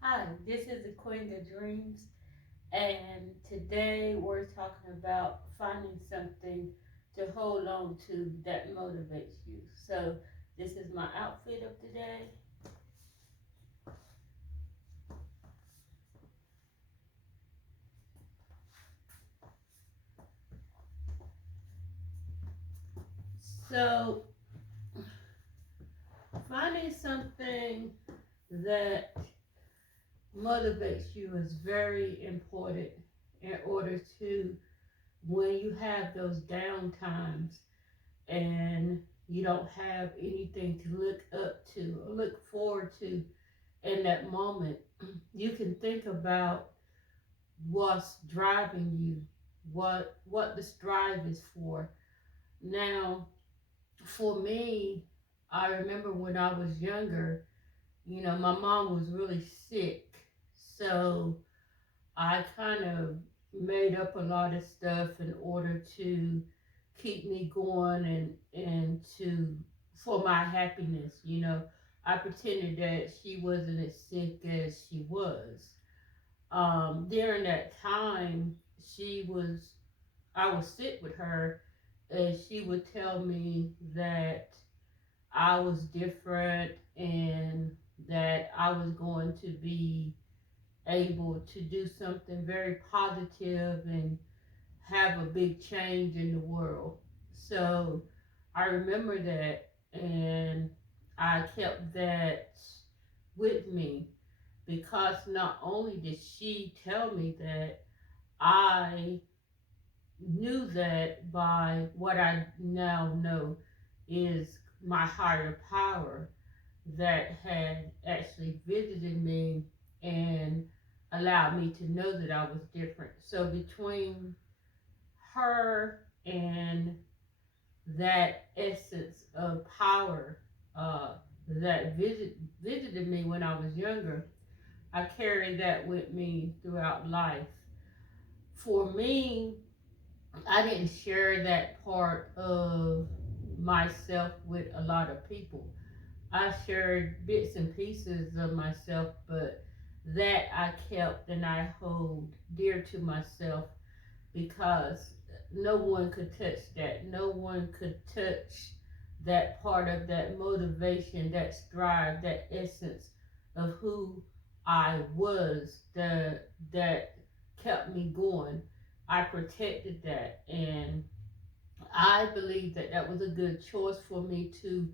Hi, this is the Queen of Dreams, and today we're talking about finding something to hold on to that motivates you. So, this is my outfit of today. So, finding something that motivates you is very important in order to, when you have those down times and you don't have anything to look up to or look forward to in that moment, you can think about what's driving you, what this drive is for. Now, for me, I remember when I was younger, my mom was really sick, so I kind of made up a lot of stuff in order to keep me going and to for my happiness. I pretended that she wasn't as sick as she was. During that time, she was I would sit with her, and she would tell me that I was different and that I was going to be able to do something very positive and have a big change in the world. So I remember that, and I kept that with me because not only did she tell me that, I knew that by what I now know is my higher power that had actually visited me and allowed me to know that I was different. So between her and that essence of power uh, that visited me when I was younger, I carried that with me throughout life. For me, I didn't share that part of myself with a lot of people. I shared bits and pieces of myself, but that I kept and I hold dear to myself because no one could touch that. No one could touch that part of that motivation, that strive, that essence of who I was, that kept me going. I protected that, and I believe that that was a good choice for me to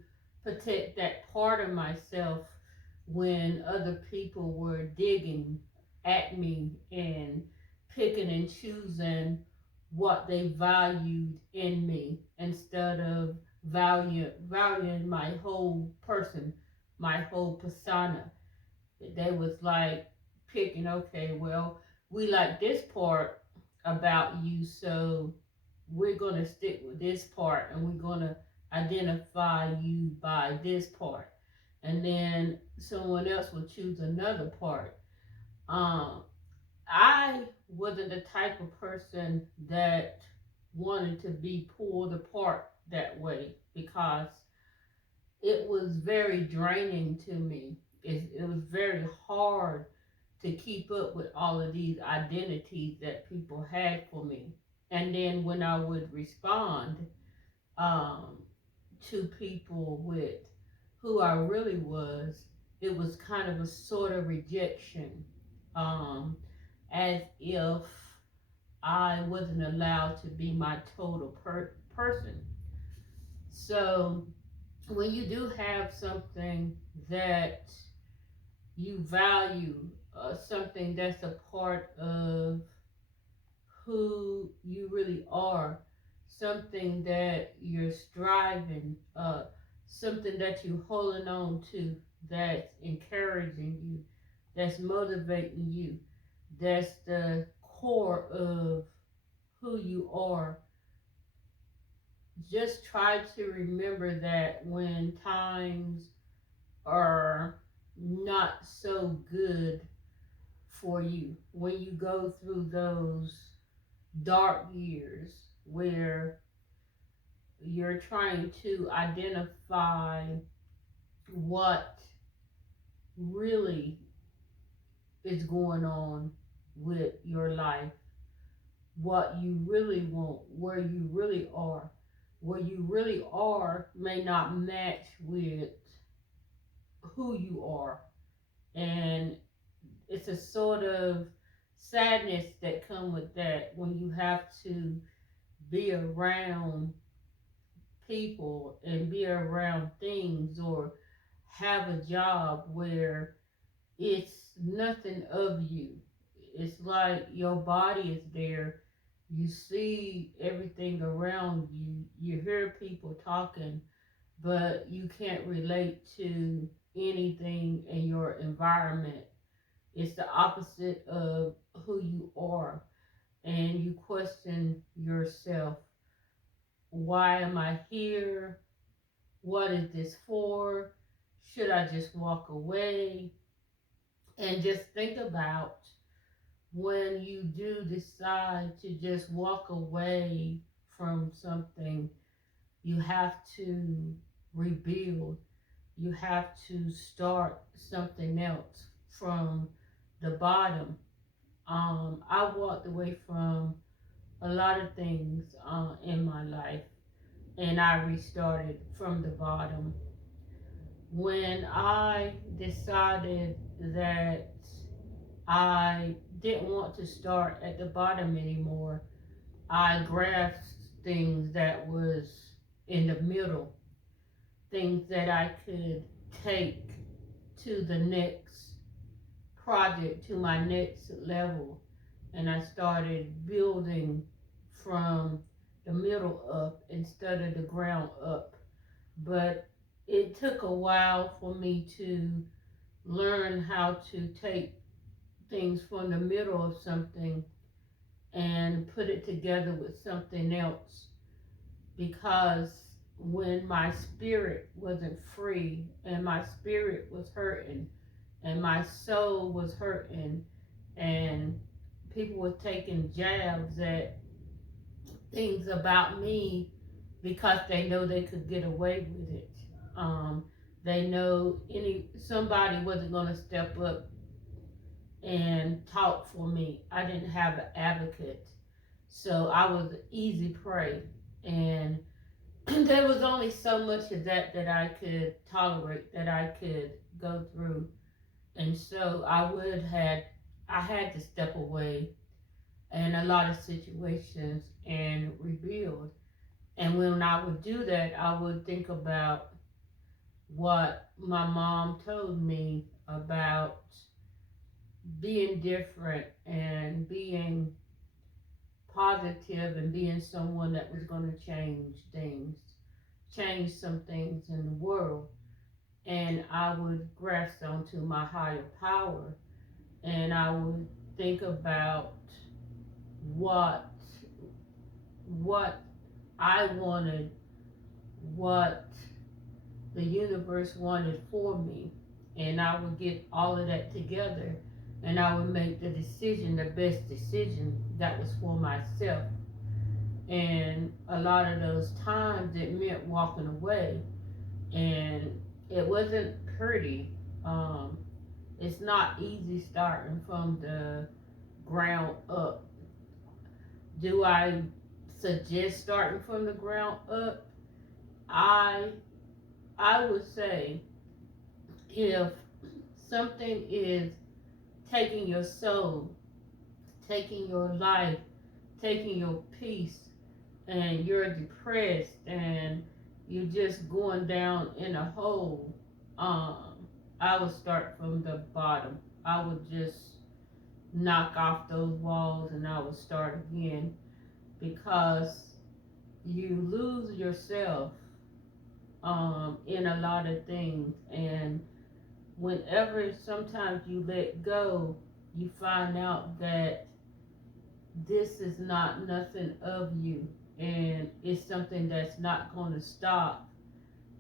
protect that part of myself when other people were digging at me and picking and choosing what they valued in me instead of valuing my whole person, my whole persona. They was like picking, okay, well, we like this part about you, so we're going to stick with this part and we're going to identify you by this part. And then someone else will choose another part. Um, I wasn't the type of person that wanted to be pulled apart that way because it was very draining to me. It was very hard to keep up with all of these identities that people had for me. And then when I would respond um, to people with who I really was, it was kind of a sort of rejection, um, as if I wasn't allowed to be my total person. So when you do have something that you value, something that's a part of who you really are, something that you're striving, something that you're holding on to, that's encouraging you, that's motivating you, that's the core of who you are. Just try to remember that when times are not so good for you, when you go through those dark years where you're trying to identify what really is going on with your life, what you really want, where you really are. Where you really are may not match with who you are. And it's a sort of sadness that come with that when you have to be around people and be around things or have a job where it's nothing of you. It's like your body is there. You see everything around you. You hear people talking, but you can't relate to anything in your environment. It's the opposite of who you are. And you question yourself, why am I here? What is this for? Should I just walk away? And just think about when you do decide to just walk away from something, you have to rebuild. You have to start something else from the bottom. I walked away from a lot of things in my life, and I restarted from the bottom. When I decided that I didn't want to start at the bottom anymore, I grasped things that was in the middle, things that I could take to the next project, to my next level. And I started building from the middle up instead of the ground up. But it took a while for me to learn how to take things from the middle of something and put it together with something else, because when my spirit wasn't free and my spirit was hurting and my soul was hurting and people were taking jabs at things about me because they know they could get away with it. Um, they know somebody wasn't going to step up and talk for me. I didn't have an advocate, so I was easy prey, and there was only so much of that I could tolerate, that I could go through, and so I had to step away in a lot of situations and rebuild. And when I would do that, I would think about what my mom told me about being different and being positive and being someone that was going to change things, change some things in the world. And I would grasp onto my higher power, and I would think about what what I wanted, what the universe wanted for me, and I would get all of that together, and I would make the decision, the best decision that was for myself. And a lot of those times it meant walking away, and it wasn't pretty. Um, it's not easy starting from the ground up. Do I suggest starting from the ground up? I I would say, if something is taking your soul, taking your life, taking your peace, and you're depressed and you're just going down in a hole, um, I would start from the bottom. I would just knock off those walls and I would start again, because you lose yourself in a lot of things. And whenever sometimes you let go, you find out that this is not nothing of you, and it's something that's not going to stop.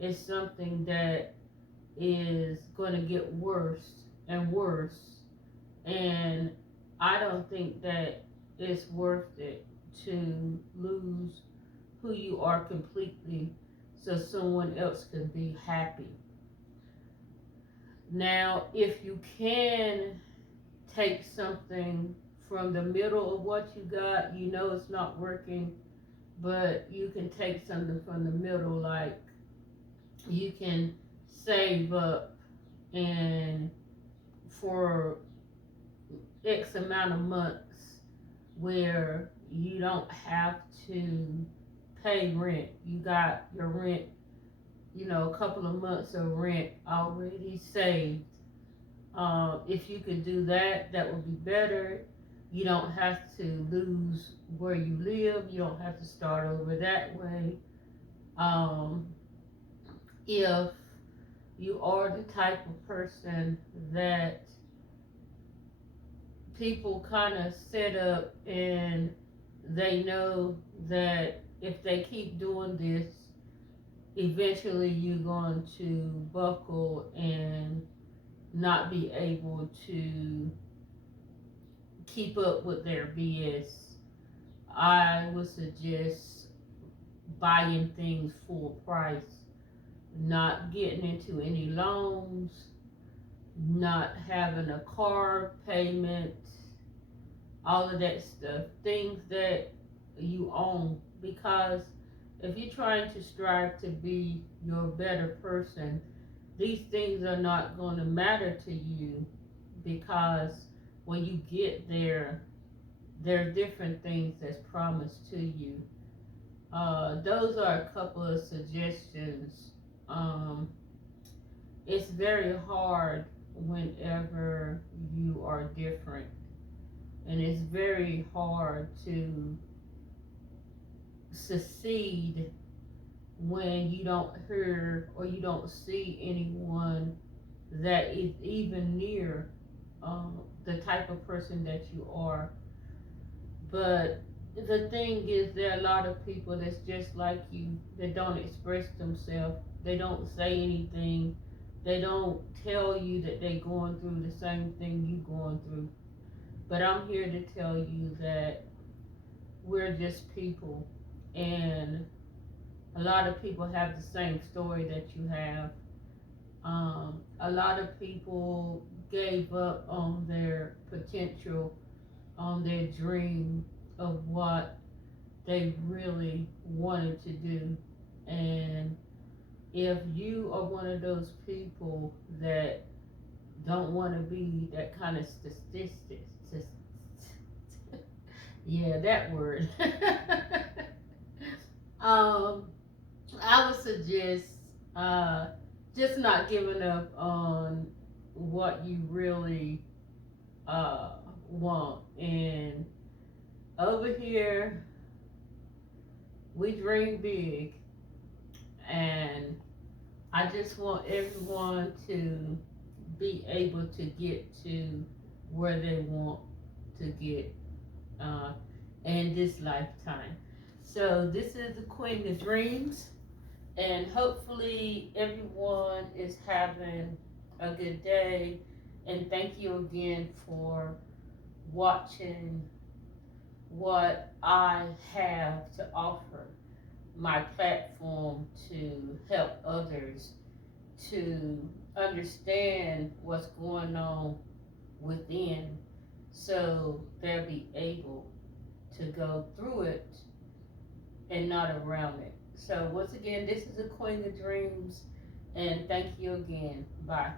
It's something that is going to get worse and worse, and I don't think that it's worth it to lose who you are completely so someone else can be happy. Now, if you can take something from the middle of what you got, you know it's not working, but you can take something from the middle, like you can save up and for X amount of months where you don't have to pay rent. You got your rent, a couple of months of rent already saved. If you could do that, that would be better. You don't have to lose where you live. You don't have to start over that way. Um, if you are the type of person that people kind of set up and they know that if they keep doing this, eventually you're going to buckle and not be able to keep up with their BS. I would suggest buying things full price, not getting into any loans, not having a car payment, all of that stuff, things that you own. Because if you're trying to strive to be your better person, these things are not going to matter to you, because when you get there, there are different things that's promised to you. Those are a couple of suggestions. Um, it's very hard whenever you are different, and it's very hard to succeed when you don't hear or you don't see anyone that is even near the type of person that you are. But the thing is, there are a lot of people that's just like you that don't express themselves. They don't say anything. They don't tell you that they're going through the same thing you're going through. But I'm here to tell you that we're just people, and a lot of people have the same story that you have. A lot of people gave up on their potential, on their dream of what they really wanted to do. And if you are one of those people that don't want to be that kind of statistic, yeah, that word. um, I would suggest uh, just not giving up on what you really want. And over here, we dream big, and I just want everyone to be able to get to where they want to get uh, in this lifetime. So this is the Queen of Dreams, and hopefully everyone is having a good day. And thank you again for watching what I have to offer, my platform to help others to understand what's going on within, so they'll be able to go through it and not around it. So once again, this is the Queen of Dreams, and thank you again. Bye.